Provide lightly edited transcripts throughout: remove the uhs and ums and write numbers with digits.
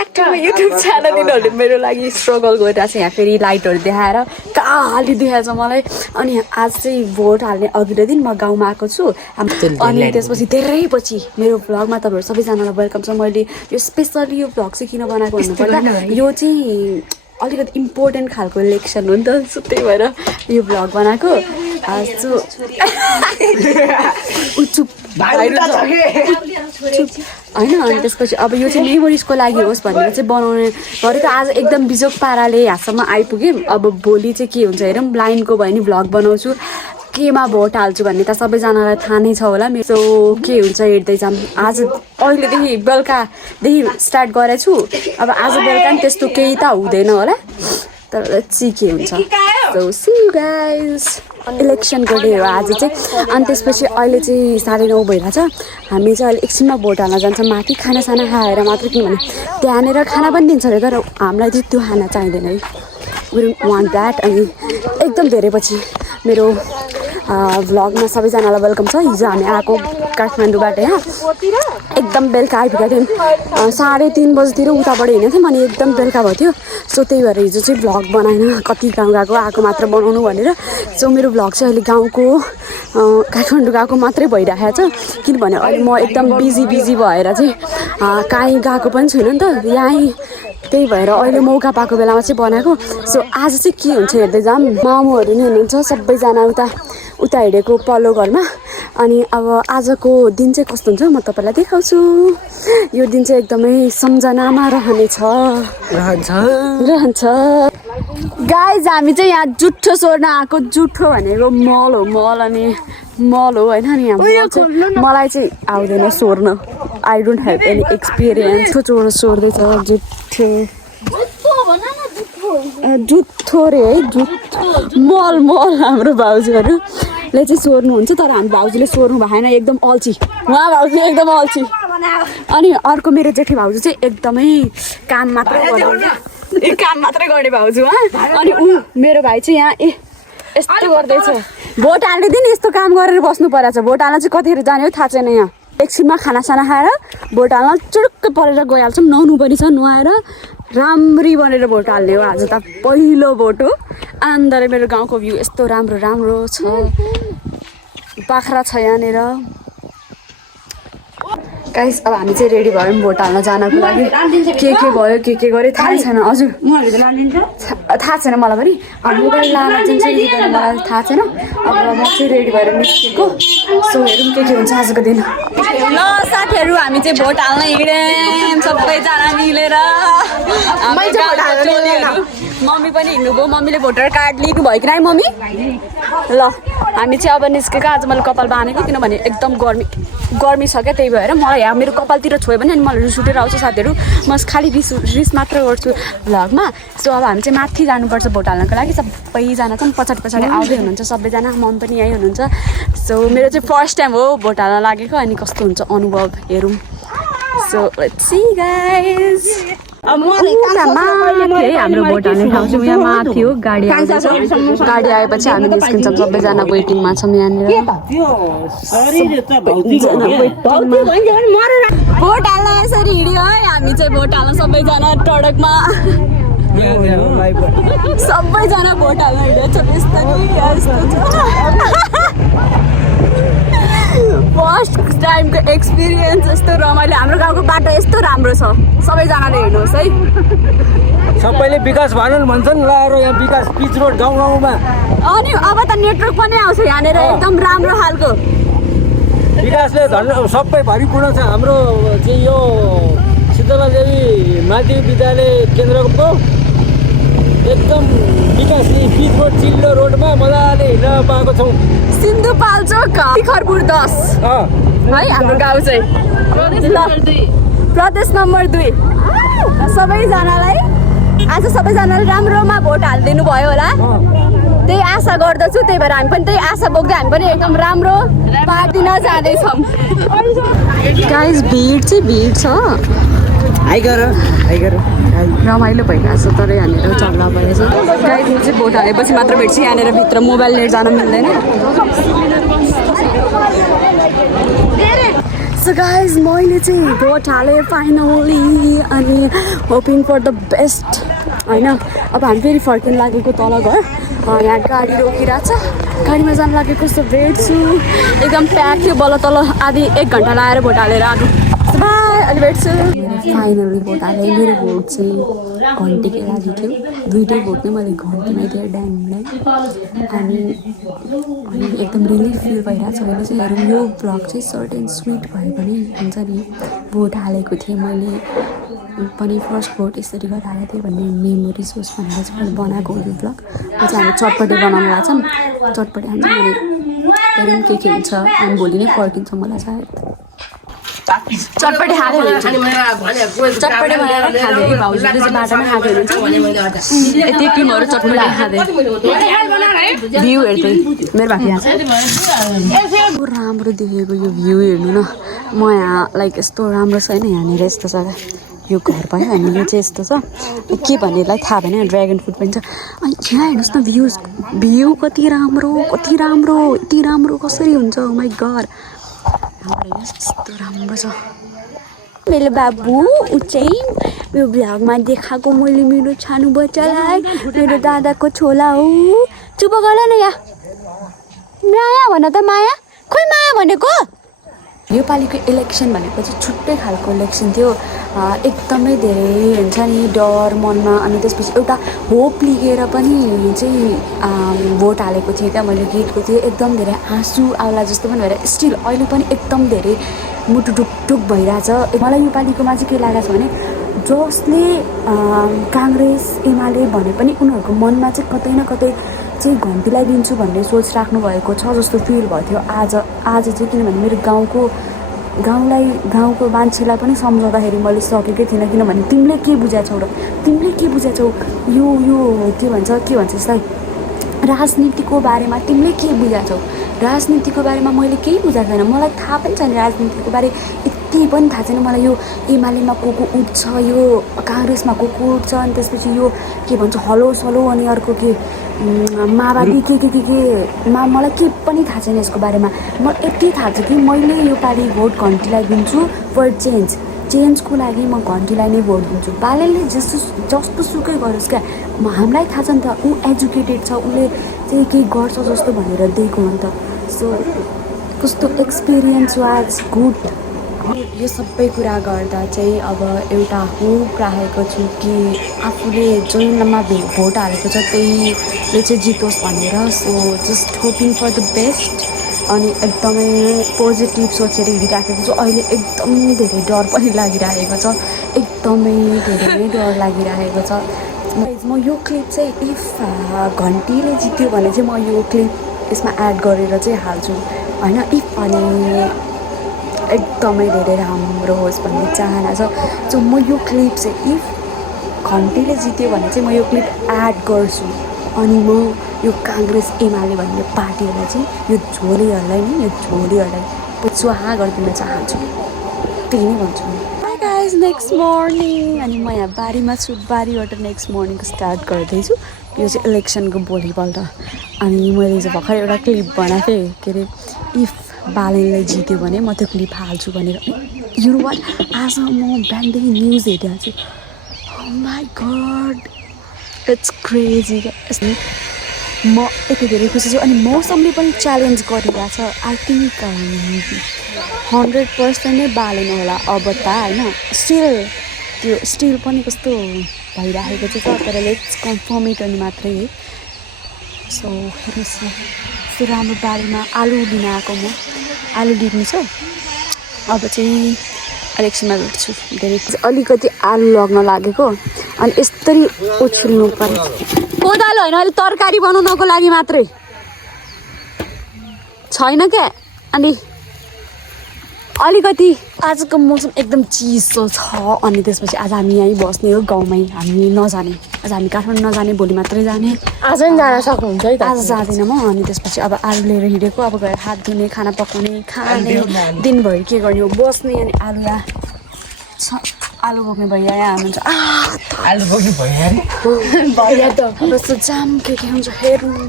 Back to my YouTube channel. यिनीहरूले मेरो लागि स्ट्रगल गरिरहेको छ यहाँ फेरि लाइटहरू देखाएर काली देखाएछ मलाई। अनि आज चाहिँ भोट हाल्ने अघिल्लो दिन म गाउँमा आएको छु अनि त्यसपछि धेरै पछि मेरो भ्लगमा तपाईँहरू सबैजनालाई वेलकम छ। मैले यो स्पेसली यो भ्लग चाहिँ किन बनाएको भन्नुपर्दा यो चाहिँ अलिकति इम्पोर्टेन्ट खालको इलेक्सन हो नि त, सो त्यही भएर यो भ्लग बनाएको। होइन अनि त्यसपछि अब यो चाहिँ मेमोरिजको लागि होस् भनेर चाहिँ बनाउने गरेको। आज एकदम बिजोग पाराले यहाँसम्म आइपुगेँ। अब भोलि चाहिँ के हुन्छ हेरौँ, ब्लाइन्डको भयो भने भ्लग बनाउँछु, केमा भोट हाल्छु भन्ने त सबैजनालाई थाहा नै छ होला। मेरो के हुन्छ हेर्दै जाऊँ। आज अहिलेदेखि बेलुकादेखि स्टार्ट गरेको छु। अब आज बेलुका नि त्यस्तो केही त हुँदैन होला, तर चाहिँ के हुन्छ। So see you guys. इलेक्सनको डे हो आज चाहिँ। अनि त्यसपछि अहिले चाहिँ 9:30 भइरहेछ। हामी चाहिँ अहिले एकछिनमा भोट हाल्न जान्छौँ माथि, खानासाना खाएर मात्र, किनभने त्यहाँनिर खाना पनि दिन्छ अरे, तर हामीलाई चाहिँ त्यो खाना चाहिँदैन है, वी डोन्ट वान्ट द्याट। अनि एकदम धेरै पछि मेरो भ्लगमा सबैजनालाई वेलकम छ। हिजो हामी आएको काठमाडौँबाट यहाँ एकदम बेलुका आइपुगेको थियौँ। 3:30 बजीतिर उताबाट हिँडेको थियौँ अनि एकदम बेलुका भएको थियो। सो त्यही भएर हिजो चाहिँ भ्लग बनाएन, कति गाउँ आएको मात्र बनाउनु भनेर। सो मेरो भ्लग चाहिँ अहिले गाउँको काठमाडौँ गएको मात्रै भइरहेको छ, किनभने अहिले म एकदम बिजी भएर चाहिँ कहीँ गएको पनि छुइनँ नि त यहीँ। त्यही भएर अहिले मौका पाएको बेलामा चाहिँ बनाएको। सो आज चाहिँ के हुन्छ हेर्दै जाऊँ। मामुहरू नि हुनुहुन्छ सबैजना उता हिँडेको पल्लो घरमा। अनि अब आजको दिन चाहिँ कस्तो हुन्छ म तपाईँलाई देखाउँछु। यो दिन चाहिँ एकदमै सम्झनामा रहन्छ। गाइज हामी चाहिँ यहाँ जुठो सोर्न आएको। जुठो भनेको मल हो, अनि मल हो होइन। अनि यहाँ मलाई चाहिँ आउँदैन sworn, I don't have any experience. छोटो सोर्दैछ जुठो रे है, मल हाम्रो भाउजूहरूले चाहिँ सोर्नुहुन्छ, तर हाम्रो भाउजूले सोर्नु भएन, एकदम अल्छी। उहाँ भाउजू एकदम अल्छी। अनि अर्को मेरो जेठी भाउजू चाहिँ एकदमै काम मात्रै गर्ने भाउजू। अनि मेरो भाइ चाहिँ यहाँ यस्तो गर्दैछ। भोट हाल्ने दिन यस्तो काम गरेर बस्नु परेछ। भोट हाल्न चाहिँ कतिखेर जाने हो थाहा छैन। यहाँ एकछिनमा खानासाना खाएर भोट हाल्न चुरुक्क परेर गइहाल्छौँ। नुहाउनु पनि छ, नुहाएर राम्ररी बनेर भोट हाल्ने हो। आज त पहिलो भोट हो। अन्त मेरो गाउँको भ्यू यस्तो राम्रो छ, बाख्रा छ यहाँनिर। गाइस अब हामी चाहिँ रेडी भयौँ भोट हाल्न जानको लागि। के भयो के गऱ्यो थाहा छैन। हजुर थाहा छैन मलाई पनि। मोबाइल लान चाहिँ मलाई थाहा छैन। अब म चाहिँ रेडी भएर निस्केको। सो हेरौँ के हुन्छ आजको दिन। ल साथीहरू हामी चाहिँ भोट हाल्न हिँड्यौँ सबैजना मिलेर। मम्मी पनि हिँड्नुभयो, मम्मीले भोटर कार्ड लिनु भयो कि नै मम्मी? ल हामी चाहिँ अब निस्केको। आज मैले कपाल बाँधेको किनभने एकदम गर्मी छ क्या, त्यही भएर मलाई यहाँ मेरो कपालतिर छोयो भने अनि मलाई रिस उठेर आउँछ साथीहरू। म खालि रिस मात्र गर्छु भ्लगमा। सो अब हामी चाहिँ माथि जानुपर्छ भोट हाल्नको लागि। सबैजना चाहिँ पछाडि आउँदै हुनुहुन्छ, सबैजना मम पनि यहीँ हुनुहुन्छ। सो मेरो चाहिँ फर्स्ट टाइम हो भोट हाल्न लागेको। अनि कस्तो हुन्छ अनुभव हेरौँ। So let's see guys. हाम्रो भोट हाल्ने ठाउँ चाहिँ यहाँ माथि हो। गाडी आउँदैछ, गाडी आएपछि हामी निस्किन्छौँ। सबैजना वेटिङमा छौँ यहाँनिर। भोट हाल्न यसरी हिँड्यो है हामी चाहिँ। भोट हाल्न सबैजना टडकमा सबैजना भोट हाल्न हिँडेको छ। फर्स्ट टाइमको एक्सपिरियन्स यस्तो रमाइलो। हाम्रो गाउँको बाटो यस्तो राम्रो छ, सबैजनाले हेर्नुहोस् है। सबैले विकास भनौँ भन्छन्, ल यहाँ विकास पिच रोड गाउँमा। अनि अब त नेटवर्क पनि आउँछ यहाँनिर एकदम राम्रो खालको। विकासले सबै भरिपूर्ण छ। हाम्रो चाहिँ यो शीतला देवी माध्यमिक विद्यालय केन्द्रको एकदम विकासले पिच रोड चिल्लो रोडमा मजाले हिँड्न पाएको छौँ। सिन्धुपाल्चोक शिखरपुर 10 है हाम्रो गाउँ चाहिँ। प्रदेश नम्बर 2। सबैजनालाई आज सबैजनाले राम्रोमा भोट हालिदिनु भयो होला, त्यही आशा गर्दछु। त्यही भएर हामी पनि त्यही आशा बोक्दै हामी पनि एकदम राम्रो पार्टी जाँदैछौँ। गाइस भिड छ। रमाइलो भइरहेको छ, तर यहाँनिर झगडा भएछ। गाइस म चाहिँ भोट हालेपछि मात्र भेट्छु। यहाँनिर भित्र मोबाइल लिएर जान मिल्दैन। सो सो गाइज मैले चाहिँ भोट हालेँ फाइनली अनि होपिङ फर द बेस्ट होइन अब हामी फेरि फर्किनु लागेको तल घर यहाँ गाडी रोकिरहेको छ गाडीमा जानु लागेको कस्तो भेट्छु एकदम प्याक थियो बल्ल तल आधी 1 घन्टा लगाएर भोट हालेर आएको बाई अहिले भेट्छु फाइनली भोट हालेँ मेरो भोट चाहिँ घन्टीकै लागि थियो 2टै भोट नै मैले घन्टीमै दिएँ ड्याङलाई अनि एकदम रिलिफ फिल भइरहेको छ अहिले चाहिँ हेरौँ यो ब्लग चाहिँ सर्ट एन्ड स्विट भयो भने हुन्छ नि भोट हालेको थिएँ मैले पनि फर्स्ट भोट यसरी गरेर हालेको थिएँ भन्ने मेमोरिज होस् भनेर चाहिँ मैले बनाएको यो ब्लग यो चाहिँ हामी चटपटे बनाउनु लाग्छौँ चटपटे हाल्छ अनि हेरौँ के हुन्छ अनि भोलि नै फर्किन्छ मलाई सायद चटपटे हाल्यो चटपटे बनाएर खाँदै है भाउजूले चाहिँ बाटोमै खाँदै हुनुहुन्छ यति क्रिमहरू चटपटे खाँदै भ्यू हेर्दै मेरो बाँकी राम्रो देखेको यो भ्यू हेर्नु न म यहाँ लाइक यस्तो राम्रो छैन यहाँनिर यस्तो जग्गा यो घर भयो अनि यो चाहिँ यस्तो छ के भन्नेलाई थाहा भएन ड्र्यागन फ्रुट पनि छ अनि यहाँ हेर्नुहोस् न भ्यू कति राम्रो यति राम्रो कसरी हुन्छ माइ गड यस्तो राम्रो छ मेरो बाबु ऊ चाहिँ यो भ्लगमा देखाएको मैले मेरो सानो बच्चालाई मेरो दादाको छोला हो चुप गर न यहाँ माया भन त माया खोइ माया भनेको योपालिको इलेक्सन भनेको चाहिँ छुट्टै खालको इलेक्सन थियो एकदमै धेरै हुन्छ नि डर मनमा अनि त्यसपछि एउटा होप लिएर पनि चाहिँ भोट हालेको थिएँ क्या मैले गीतको थिएँ एकदम धेरै आँसु आउला जस्तो पनि भएर स्टिल अहिले पनि एकदम धेरै मुटु ढुकढुक भइरहेछ मलाई योपालिकोमा चाहिँ के लागेको छ भने जसले काङ्ग्रेस एमाले भने पनि उनीहरूको मनमा चाहिँ कतै न कतै चाहिँ घन्टीलाई दिन्छु भन्ने सोच राख्नु भएको छ जस्तो फिल भएको थियो आज चाहिँ किनभने मेरो गाउँको मान्छेलाई पनि सम्झाउँदाखेरि मैले सकेकै थिइनँ किनभने तिमीले के बुझाएको छौ र तिमीले के बुझाएको छौ यो के भन्छ यसलाई राजनीतिको बारेमा तिमीले के बुझाएको छौ राजनीतिको बारेमा मैले केही बुझाएको छैन मलाई थाहा पनि छैन राजनीतिको बारे केही पनि थाहा छैन मलाई यो एमालेमा को उठ्छ यो काङ्ग्रेसमा को उठ्छ अनि त्यसपछि यो के भन्छ हलो सलो अनि अर्को के माओवादी के मलाई के पनि थाहा छैन यसको बारेमा म यति थाहा छ कि मैले योपालि भोट घन्टीलाई दिन्छु फर चेन्जको लागि म घन्टीलाई नै भोट दिन्छु बालेले जस्तो सुकै गरोस् क्या हामीलाई थाहा छ नि त ऊ एजुकेटेड छ उसले चाहिँ केही गर्छ जस्तो भनेर दिएको हो नि त सो कस्तो एक्सपिरियन्स वाज गुड यो सबै कुरा गर्दा चाहिँ अब एउटा होप राखेको छु कि आफूले जुनमा भोट हालेको छ त्यहीले चाहिँ जितोस् भनेर so just hoping for the best अनि एकदमै पोजिटिभ सोचेर हिँडिराखेको छु अहिले एकदम धेरै डर पनि लागिरहेको छ एकदमै धेरै नै डर लागिरहेको छ म यो क्लिप चाहिँ इफ घन्टीले जित्यो भने चाहिँ म यो क्लिप यसमा एड गरेर चाहिँ हाल्छु होइन इफ भने एकदमै धेरै राम्रो होस् भन्ने चाहना छ सो म यो क्लिप चाहिँ इफ घन्टीले जित्यो भने चाहिँ म यो क्लिप एड गर्छु अनि म यो काङ्ग्रेस एमाले भन्ने पार्टीहरूलाई चाहिँ यो झोलीहरूलाई स्वाहा गरिदिन चाहन्छु त्यही नै भन्छु हाई गाइज नेक्स्ट मर्निङ अनि म यहाँ बारीमा छु बारीबाट नेक्स्ट मर्निङको स्टार्ट गर्दैछु यो चाहिँ इलेक्सनको भोलिपल्ट अनि मैले चाहिँ भर्खर एउटा क्लिप बनाएको थिएँ के अरे इफ बालेनले जित्यो भने म त्यो क्लिप हाल्छु भनेर यु नो वाट आज म बिहानदेखि न्युज हेरिरहेको छु माई गड इट्स क्रेजी म यति धेरै खुसी छु अनि मौसमले पनि च्यालेन्ज गरिरहेछ आई थिङ्क 100% नै बालेन होला अब त होइन स्टिल पनि कस्तो भइरहेको चाहिँ छ तर लेट्स कन्फर्म इट अनि मात्रै है सो हेर्नुहोस् न त्यो राम्रो बारीमा आलु लिन आएको म आलु लिनु छ अब चाहिँ इलेक्सनमा भेट्छु धेरै अलिकति आलु लग्न लागेको अनि यस्तरी उछिल्नु पर्यो कोदालो होइन अहिले तरकारी बनाउनको लागि मात्रै छैन क्या अनि अलिकति आजको मौसम एकदम चिसो छ अनि त्यसपछि आज हामी यहीँ बस्ने हो गाउँमै हामी नजाने आज हामी काठमाडौँ नजाने भोलि मात्रै जाने आज पनि जान सक्नुहुन्छ है त आज जाँदैन म अनि त्यसपछि अब आलु लिएर हिँडेको अब गएर हात धुने खाना पकाउने खाने दिनभरि के गर्ने हो बस्ने अनि आलु बोक्ने भैया यहाँ हुनुहुन्छ आलु बोक्ने भैया त कस्तो जाम के हुन्छ हेर्नु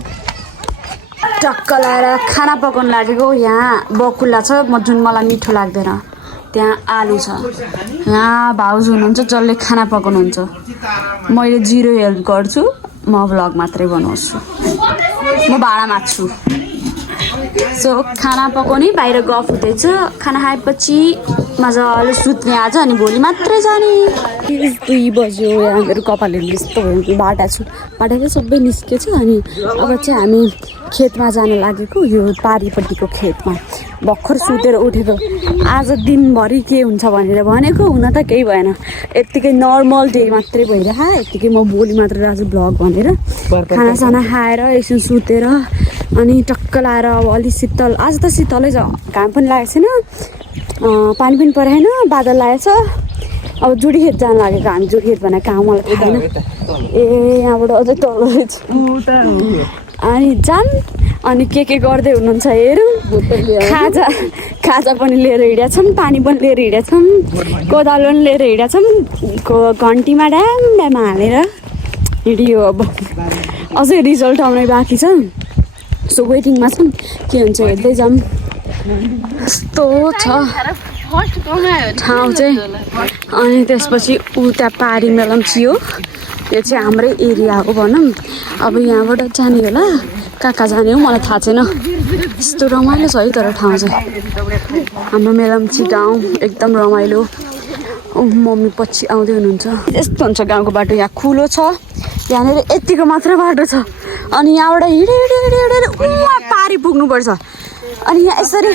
टक्क लाएर खाना पकाउनु लागेको यहाँ बकुल्ला छ जुन मलाई मिठो लाग्दैन त्यहाँ आलु छ। यहाँ भाउजू हुनुहुन्छ जसले खाना पकाउनुहुन्छ। मैले 0 हेल्प गर्छु, म भ्लग मात्रै बनाउँछु, म भाँडा माझ्छु। सो खाना पकाउने बाहिर गफ हुँदैछ। खाना खाएपछि मजाले सुत्ने आज, अनि भोलि मात्रै जाने। 2 बज्यो, यहाँ मेरो कपालहरू यस्तो भयो। बाटा छु, बाटा चाहिँ सबै निस्केछ। अनि अब चाहिँ हामी खेतमा जानु लागेको, यो पारिपट्टिको खेतमा। भर्खर सुतेर उठेको, आज दिनभरि के हुन्छ भनेर भनेको, हुन त केही भएन। यत्तिकै नर्मल डे मात्रै भइरह। यत्तिकै म भोलि मात्र आज भ्लग भनेर खानासाना खाएर एकछिन सुतेर अनि टक्क लाएर अब अलिक शीतल। आज त शीतलै छ, घाम पनि लागेको छैन, पानी पनि परेन, बादल लागेको छ। अब जुडी खेत जानु लागेको हामी। जुडी खेत भनेर कहाँ मलाई थाहा छैन। ए यहाँबाट अझै तल रहेछ। अनि जाम अनि के गर्दै हुनुहुन्छ हेरौँ। खाजा पनि लिएर हिँडेका छौँ, पानी पनि लिएर हिँडेका छौँ, कोदालो पनि लिएर हिँडेका छौँ। घन्टीमा ड्याम हालेर हिँडियो। अब अझै रिजल्ट आउनै बाँकी छ। सो वेटिङमा छौँ, के हुन्छ हेर्दै जाऊँ। यस्तो छ ठाउँ चाहिँ। अनि त्यसपछि उता पारी मेलम्ची हो, यो चाहिँ हाम्रै एरिया हो भनौँ। अब यहाँबाट जाने होला, कहाँ जाने हो मलाई थाहा छैन। यस्तो रमाइलो छ है तर ठाउँ चाहिँ। हाम्रो मेलम्ची गाउँ एकदम रमाइलो। मम्मी पछि आउँदै हुनुहुन्छ। यस्तो हुन्छ गाउँको बाटो। यहाँ खुलो छ, यहाँनिर यतिको मात्र बाटो छ। अनि यहाँबाट हिँडेर उहाँ पारी पुग्नुपर्छ। अनि यहाँ यसरी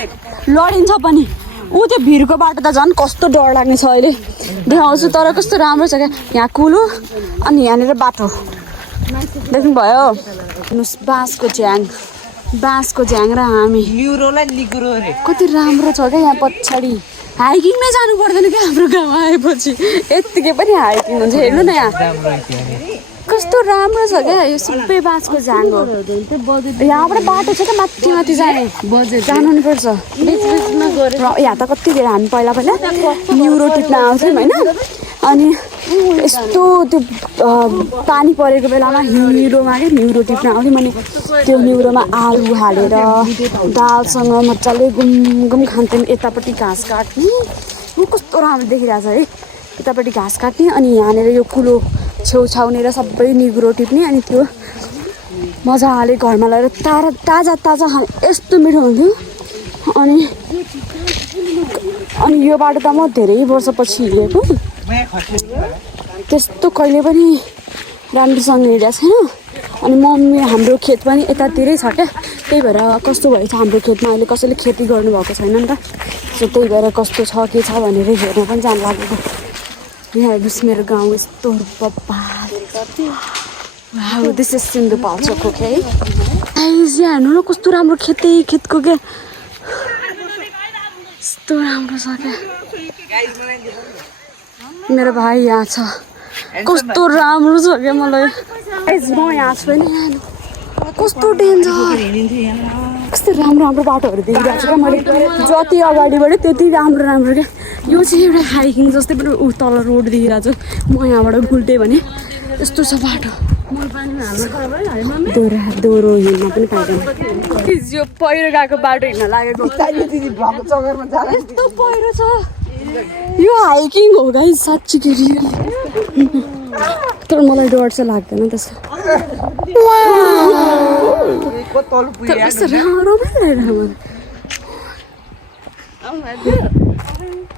लडिन्छ पनि। ऊ त्यो भिरको बाटो त झन् कस्तो डर लाग्ने छ। अहिले देखाउँछु तर कस्तो राम्रो छ क्या। यहाँ कुलो अनि यहाँनिर बाटो देख्नुभयो। बाँसको झ्याङ र हामी कति राम्रो छ क्या। यहाँ पछाडि हाइकिङमै जानु पर्दैन क्या हाम्रो गाउँ आएपछि। यत्तिकै पनि हाइकिङ हुन्छ। हेर्नु न यहाँ कस्तो राम्रो छ क्या। यो सबै बाँसको झ्याङ हो। यहाँबाट बाटो छ क्या माथि जाने, जानु नि पर्छ। यहाँ त कति धेरै हामी पहिला न्युरो टिप्न आउँथ्यौँ होइन। अनि यस्तो त्यो पानी परेको बेलामा न्युरोमा क्या न्युरो टिप्न आउँथ्यौँ। अनि त्यो न्युरोमा आलु हालेर दालसँग मजाले गुम खान्थ्यौँ। यतापट्टि घाँस काट्ने, कस्तो राम्रो देखिरहेको छ है। यतापट्टि घाँस काट्ने अनि यहाँनिर यो कुलो छेउछाउनेर सबै निगुरो टिप्ने। अनि त्यो मजाले घरमा लगेर ताजा खाने, यस्तो मिठो हुन्थ्यो। अनि यो बाटो त म धेरै वर्षपछि हिँडेको, त्यस्तो कहिले पनि राम्रोसँग हिँडेको छैन। अनि मम्मी हाम्रो खेत पनि यतातिरै छ क्या। त्यही भएर कस्तो भएछ हाम्रो खेतमा अहिले कसैले खेती गर्नुभएको छैन नि त। सो त्यही भएर कस्तो छ के छ भनेर हेर्न पनि जानु लागेको। यहाँ हेर्नुहोस् मेरो गाउँ यस्तो दिस इज सिन्धुपाल्चोक है। यहाँ हेर्नु न कस्तो राम्रो खेतको क्या, यस्तो राम्रो छ क्या। मेरो भाइ यहाँ छ, कस्तो राम्रो छ क्या। मलाई म यहाँ छु होइन, कस्तो डेन्जर, कस्तो राम्रो बाटोहरू देखिरहेको छ क्या मैले। जति अगाडिबाट त्यति राम्रो क्या। यो चाहिँ एउटा हाइकिङ जस्तै पनि ऊ तल रोड देखिरहेको छ। म यहाँबाट गुल्टेँ भने यस्तो छ बाटो। दोहोरो हिँड्न पनि पाइँदैन। यो पहिरो गएको बाटो हिँड्न लागेको यस्तो पहिरो छ। यो हाइकिङ हो गाइस साँच्ची के। तर मलाई डर चाहिँ लाग्दैन त्यसो।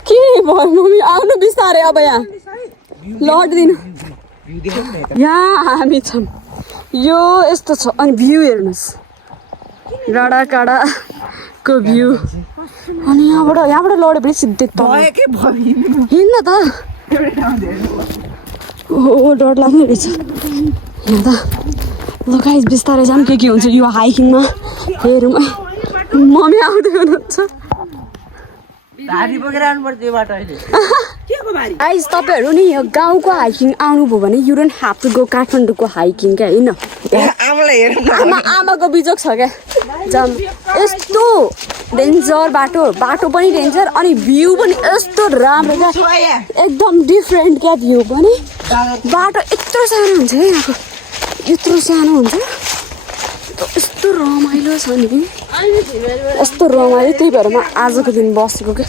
के भयो मम्मी आउनु बिस्तारै। अब यहाँ लड्दिनु। यहाँ हामी छौँ, यो यस्तो छ। अनि भ्यू हेर्नुहोस्, डाँडा काँडाको भ्यू। अनि यहाँबाट लड्यो भने सिधै हिँड्न त ओ डर लाग्ने रहेछ। यहाँ त ल गाइस बिस्तारै जाऊँ के हुन्छ यो हाइकिङमा हेरौँ। मम्मी आउँदै हुनुहुन्छ। गाइस तपाईँहरू नि यो गाउँको हाइकिङ आउनुभयो भने you don't have to go काठमाडौँको हाइकिङ क्या होइन। आमाको बिजोक छ क्या। जाम यस्तो डेन्जर बाटो पनि डेन्जर। अनि भ्यू पनि यस्तो राम्रो क्या, एकदम डिफ्रेन्ट क्या भ्यू पनि। बाटो यत्रो सानो हुन्छ है, यहाँको यत्रो सानो हुन्छ। यस्तो रमाइलो छ नि, यस्तो रमाइलो। त्यही भएर म आजको दिन बसेको क्या।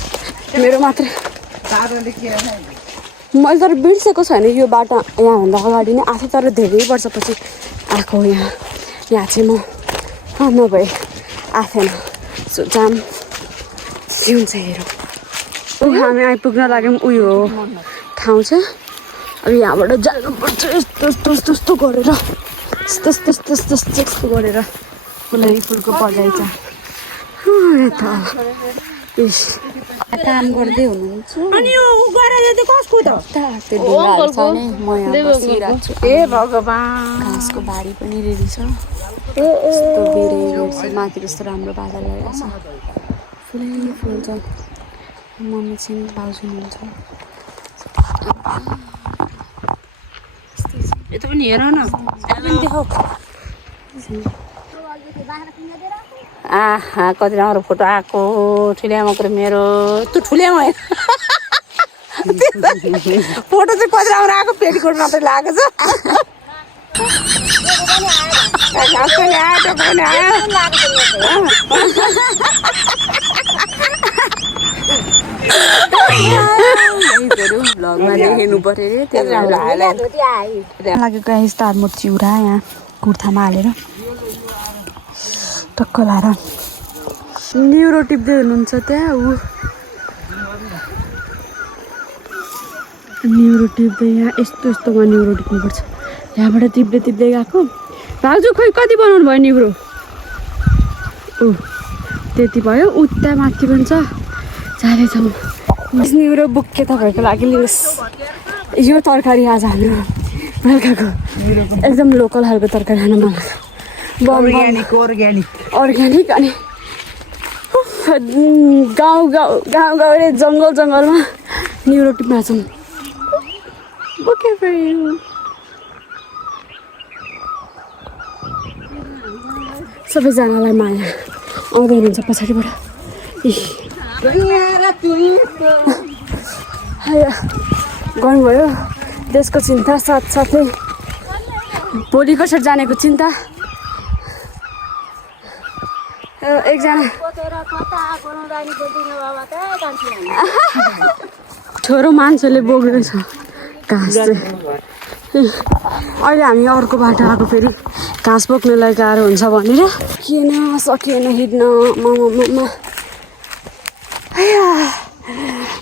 मेरो मात्रै मैले तर बिर्सेको छैन यो बाटो यहाँभन्दा अगाडि नै आएको तर धेरै वर्षपछि आएको यहाँ चाहिँ म नभए आएको थिएन सो जाम हुन्छ हेरौँ हामी आइपुग्न लाग्यौँ उयो ठाउँ चाहिँ अब यहाँबाट जानुपर्छ यस्तो गरेर यस्तो गरेर फुलको बगैँचा यता काम गर्दै हुनुहुन्छ अनि यो गरेर चाहिँ कसको त त्यो ढुङ्गाहरू छ नि म यहाँ बसिरहेको छु ए भगवान् घाँसको बारी पनि रेडी छ यस्तो बेरेहरू छ माथि यस्तो राम्रो बादल आइरहेको छ फुलै फुल छ मम्मी चाहिँ भाउजू हुनुहुन्छ यता पनि हेर न आहा कति राम्रो फोटो आएको ठुल्यामाको र मेरो त्यो ठुल्यामा फोटो चाहिँ कति राम्रो आएको पेटीकोट मात्रै लागेको छ घाँस पनि आयो टोको पनि आयो भ्लगमा देखेर्नु पर्यो अरे त्यही लागेको गाइस तार म चिउरा यहाँ कुर्तामा हालेर टक्क लाएर न्युरो टिप्दै हुनुहुन्छ त्यहाँ ऊ न्युरो टिप्दै यहाँ यस्तोमा न्युरो टिप्नुपर्छ यहाँबाट टिप्दै गएको भाउजू खोइ कति बनाउनु भयो न्युरो ऊ त्यति भयो उता माथि पनि छ जाँदैछ न्युरो बुक्के तपाईँहरूको लागि लिनुहोस् यो तरकारी आज हाम्रो बेलुकाको एकदम लोकल खालको तरकारी खान मन लाग्छ अर्ग्यानिक अनि गाउँ रे जङ्गलमा न्युरो टिप्मा छौँ बुके सबैजनालाई माया आउँदै हुनुहुन्छ पछाडिबाट गर्नुभयो देशको चिन्ता साथसाथै भोलि कसरी जानेको चिन्ता एकजना छोरो मान्छेले बोक्दैछ घाँस चाहिँ अहिले हामी अर्को बाटो आएको फेरि घाँस बोक्नलाई गाह्रो हुन्छ भनेर सकिएन हिँड्न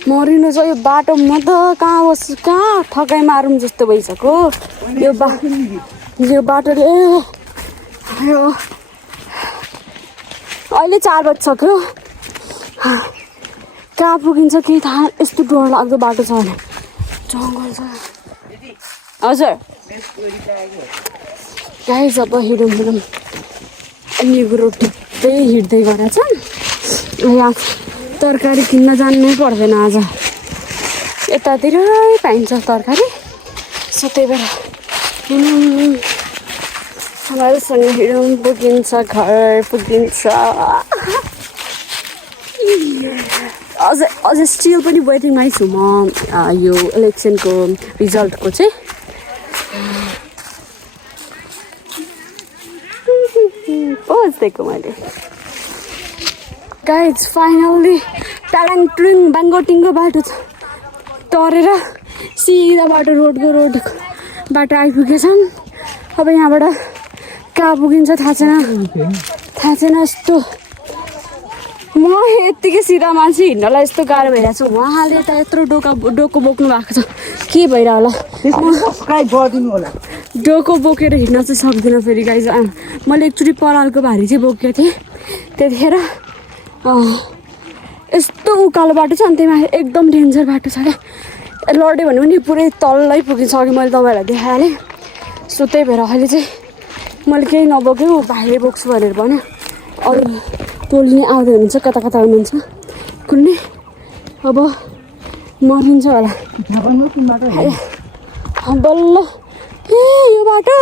मरिनु छ यो बाटो म त कहाँ ठकाइ मारौँ जस्तो भइसक्यो यो बाटोले अहिले 4 बजिसक्यो कहाँ पुगिन्छ केही थाहा यस्तो डर लाग्दो बाटो छ भने जङ्गल छ हजुर गाई जब हिँडौँ न्युरो टिप्दै हिँड्दै गरेर छ यहाँ तरकारी किन्न जान्नै पर्दैन आज यतातिरै पाइन्छ तरकारी सो त्यही भएर हामीहरूसँग हिँडौँ पुगिन्छ घर पुगिन्छ अझ स्टिल पनि वेटिङमै छु म यो इलेक्सनको रिजल्टको चाहिँ पोज दिएको मैले गाइज फाइनल्ली टालाङटुङ बाङ्गोटिङको बाटो तरेर सिधा रोडको बाटो आइपुगेछन् अब यहाँबाट कहाँ पुगिन्छ थाहा छैन यस्तो म यत्तिकै सिधा मान्छे हिँड्नलाई यस्तो गाह्रो भइरहेको छ उहाँले त यत्रो डोको बोक्नु भएको छ के भइरह होला डोको बोकेर हिँड्न चाहिँ सक्दिनँ फेरि गाइज मैले एकचोटि परालको भारी चाहिँ बोकेको थिएँ त्यतिखेर यस्तो उकालो बाटो छ अनि त्यहीमा एकदम डेन्जर बाटो छ क्या लड्यो भने पनि पुरै तलै पुगिन्छ अघि मैले तपाईँहरूलाई देखाइहालेँ सो त्यही भएर अहिले चाहिँ मैले केही नबोक्यो भाइले बोक्छु भनेर भन्यो अरू टोली नै आउँदै हुनुहुन्छ कता हुनुहुन्छ कुनै अब मरिन्छ होला बल्ल ए यो बाटो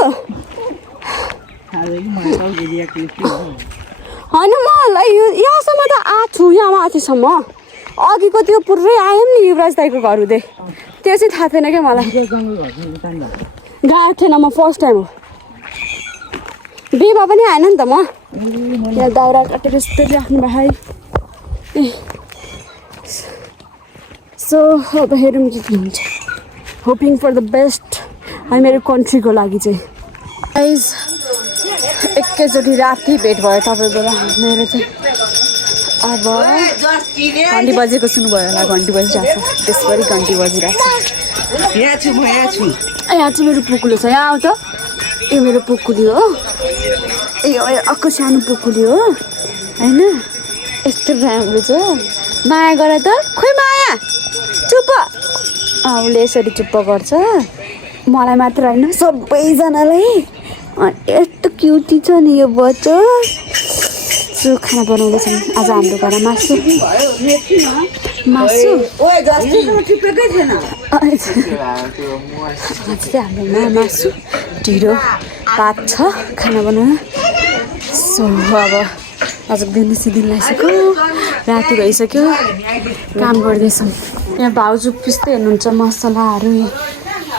होइन मलाई यहाँसम्म त आएको छु यहाँ माथिसम्म अघिको त्यो पुरै आयो नि युवराज दाईको घर हुँदै त्यो चाहिँ थाहा थिएन क्या मलाई गएको थिएन म फर्स्ट टाइम हो बिहेमा पनि आएन नि त म यहाँ दाउरा काटेर यस्तै राख्नु भयो ए सो अब हेरौँ के हुन्छ होपिङ फर द बेस्ट अनि मेरो कन्ट्रीको लागि चाहिँ गाइज एकैचोटि राति भेट भयो तपाईँको मेरो चाहिँ अब घन्टी बजेको सुन्नुभयो होला घन्टी बजिरहेको छ त्यसभरि घन्टी बजिरहेको छ यहाँ चाहिँ मेरो पुकुलो छ यहाँ आऊ त यो मेरो पुकुली हो यो अर्को सानो पुकुली हो होइन यस्तो राम्रो छ माया गर त खोइ माया चुप उसले यसरी चुप्प गर्छ मलाई मात्र होइन सबैजनालाई यस्तो क्युटी छ नि यो बच्चा सो खाना बनाउँदैछौँ आज हाम्रो घरमा मासु हाम्रोमा मासु ढिँडो भात छ खाना बनाउन सो अब आजको दिन सिदिन लगाइसक्यो राति भइसक्यो काम गर्दैछौँ यहाँ भाउजू पिस्दै हेर्नुहुन्छ मसलाहरू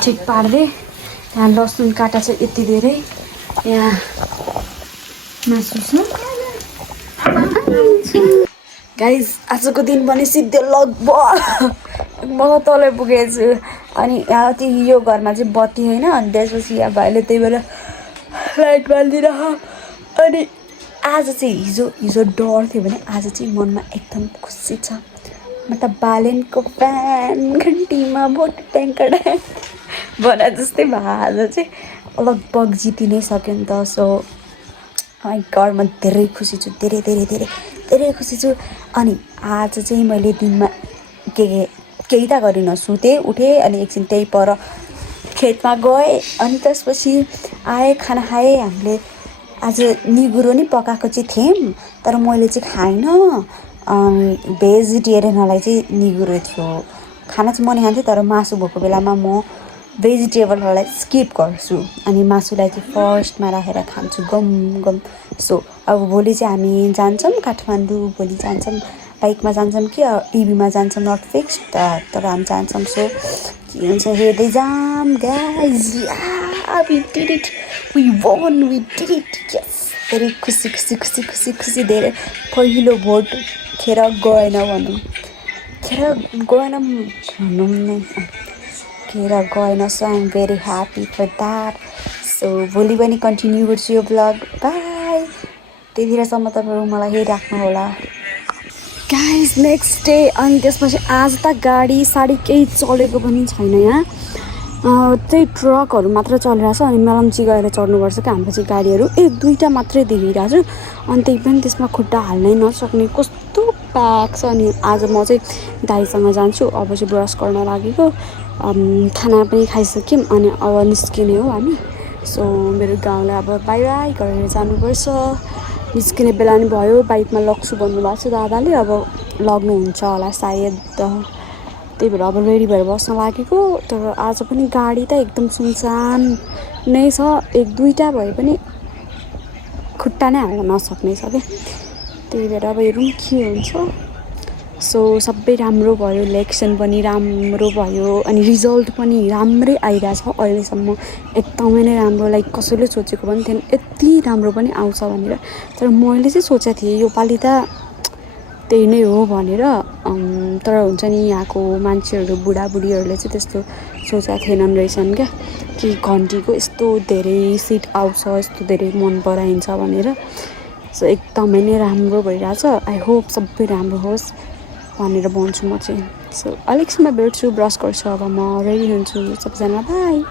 ठिक पार्दै यहाँ लसुन काटा छ यति धेरै यहाँ मासु छ गाइज आजको दिन पनि सिधै लगभग म तलै पुगेको छु अनि यहाँ यो घरमा चाहिँ बत्ती होइन अनि त्यसपछि यहाँ भाइले त्यही भएर लाइट बालिदिएर अनि आज चाहिँ हिजो डर थियो भने आज चाहिँ मनमा एकदम खुसी छ म त बालेनको फ्यान घन्टीमा भोट ट्याङ्कर भने जस्तै भयो आज चाहिँ लगभग जिति नै सक्यो नि त सो घरमा धेरै खुसी छु धेरै खुसी छु अनि आज चाहिँ मैले दिनमा केही त गरिनँ सुतेँ उठेँ अनि एकछिन त्यही पर खेतमा गएँ अनि त्यसपछि आएँ खाना खाएँ हामीले आज निगुरो नि पकाएको चाहिँ थियौँ तर मैले चाहिँ खाइनँ भेजिटेरियनलाई चाहिँ निगुरो थियो खाना चाहिँ म नि खान्थेँ तर मासु भएको बेलामा म भेजिटेबलहरूलाई स्किप गर्छु अनि मासुलाई चाहिँ फर्स्टमा राखेर खान्छु गम सो अब भोलि चाहिँ हामी जान्छौँ काठमाडौँ भोलि जान्छौँ बाइकमा जान्छौँ कि टिभीमा जान्छौँ नट फिक्स तर हामी जान्छौँ सो के हुन्छ हेर्दै जाम guys we did it we won we did it yes धेरै खुसी धेरै पहिलो भोट खेर गएन भनौँ नै खेर गएन so I am very happy for that so भोलि पनि कन्टिन्यू गर्छु यो ब्लग बाई त्यतिखेरसम्म तपाईँहरू मलाई हेरिराख्नु होला गाइज नेक्स्ट डे अनि त्यसपछि आज त गाडी साडी केही चलेको पनि छैन यहाँ त्यही ट्रकहरू मात्र चलिरहेको छ अनि मेलम्ची गएर चढ्नुपर्छ क्या हाम्रो चाहिँ गाडीहरू एक दुईवटा मात्रै देखिरहेको छु अनि त्यही पनि त्यसमा खुट्टा हाल्नै नसक्ने कस्तो प्याक छ अनि आज म चाहिँ दाइसँग जान्छु अब चाहिँ ब्रस गर्न लागेको खाना पनि खाइसक्यौँ अनि अब निस्किने हो हामी सो मेरो गाउँलाई अब बाई बाई गरेर जानुपर्छ निस्किने बेला नि भयो बाइकमा लग्छु भन्नुभएको छ दादाले अब लग्नुहुन्छ होला सायद त्यही भएर अब रेडी भएर बस्न लागेको तर आज पनि गाडी त एकदम सुनसान नै छ एक दुईवटा भए पनि खुट्टा नै हाल्न नसक्ने छ क्या त्यही भएर अब हेरौँ के हुन्छ सो सबै राम्रो भयो इलेक्सन पनि राम्रो भयो अनि रिजल्ट पनि राम्रै आइरहेछ अहिलेसम्म एकदमै नै राम्रो लाइक कसैले सोचेको पनि थिएन यति राम्रो पनि आउँछ भनेर तर मैले चाहिँ सोचेको थिएँ योपालि त त्यही नै हो भनेर तर हुन्छ नि यहाँको मान्छेहरू बुढाबुढीहरूले चाहिँ त्यस्तो सोचेको थिएनन् रहेछन् क्या कि घन्टीको यस्तो धेरै सिट आउँछ यस्तो धेरै मन पराइन्छ भनेर सो एकदमै नै राम्रो भइरहेछ आई होप सबै राम्रो होस् भनेर भन्छु म चाहिँ सो अलिकसम्म भेट्छु ब्रस गर्छु अब म रेडी हुन्छु सबैजना बाई